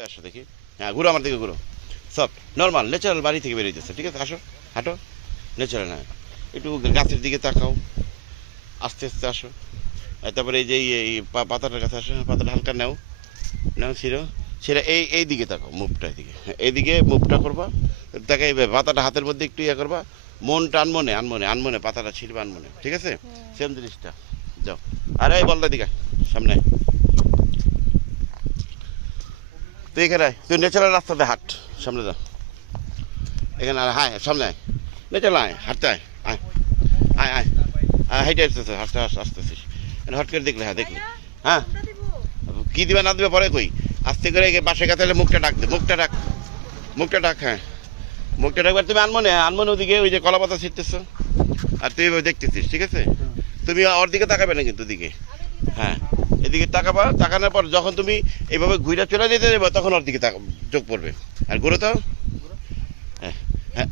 আসো দেখি। হ্যাঁ, ঘুরো আমার দিকে, ঘুরো। সফট নর্মাল ন্যাচারাল বাড়ি থেকে বেরিয়েছে, ঠিক আছে? আসো, হাঁটো। ন্যাচারাল, হ্যাঁ। একটু গাছের দিকে তাকাও, আস্তে আস্তে আসো। তারপরে এই যে পাতাটার কাছে আসো, পাতাটা হালকা নাও, নাও ছিঁড়ো। ছিঁড়ে এই দিকে তাকাও, মুভটা এদিকে, হ্যাঁ, এইদিকে মুভটা করবা। তাকে এই পাতাটা হাতের মধ্যে একটু ইয়ে করবা। মনটা আনমনে আনমনে আনমনে পাতাটা ছিঁড়বা আনমনে, ঠিক আছে? সেম জিনিসটা। যাও। আরে এই বলদা দিকে সামনে। তুই এখানে আয়, তুই ন্যাচারাল রাস্তাতে হাঁট, সামনে যা। এখানে আর হায় সামনে আয়, ন্যাচারাল আয়, হাঁটতে আয়, আয় আয় আয় আয়, হাইটে আসতেছে, হাঁটতে আসতেছিস। হট করে দেখলে, হ্যাঁ দেখলে, হ্যাঁ। কি দিবে না দিবে পরে কই, আস্তে করে বাসে কাছে মুখটা ডাক দে, মুখটা ডাক, মুখটা ডাক, হ্যাঁ মুখটা ডাকবার। তুমি আনমনে আনমনে ওদিকে ওই যে কলা পাতা ছিটতেছো, আর তুই এভাবে দেখতেছিস, ঠিক আছে? তুমি ওর দিকে তাকাবে না কিন্তু, দিকে, হ্যাঁ এদিকে তাকাবা। তাকানোর পর যখন তুমি এইভাবে ঘুরে চলে যেতে যাবে তখন ওর দিকে চোখ পড়বে। আর ঘুরে তো, হ্যাঁ হ্যাঁ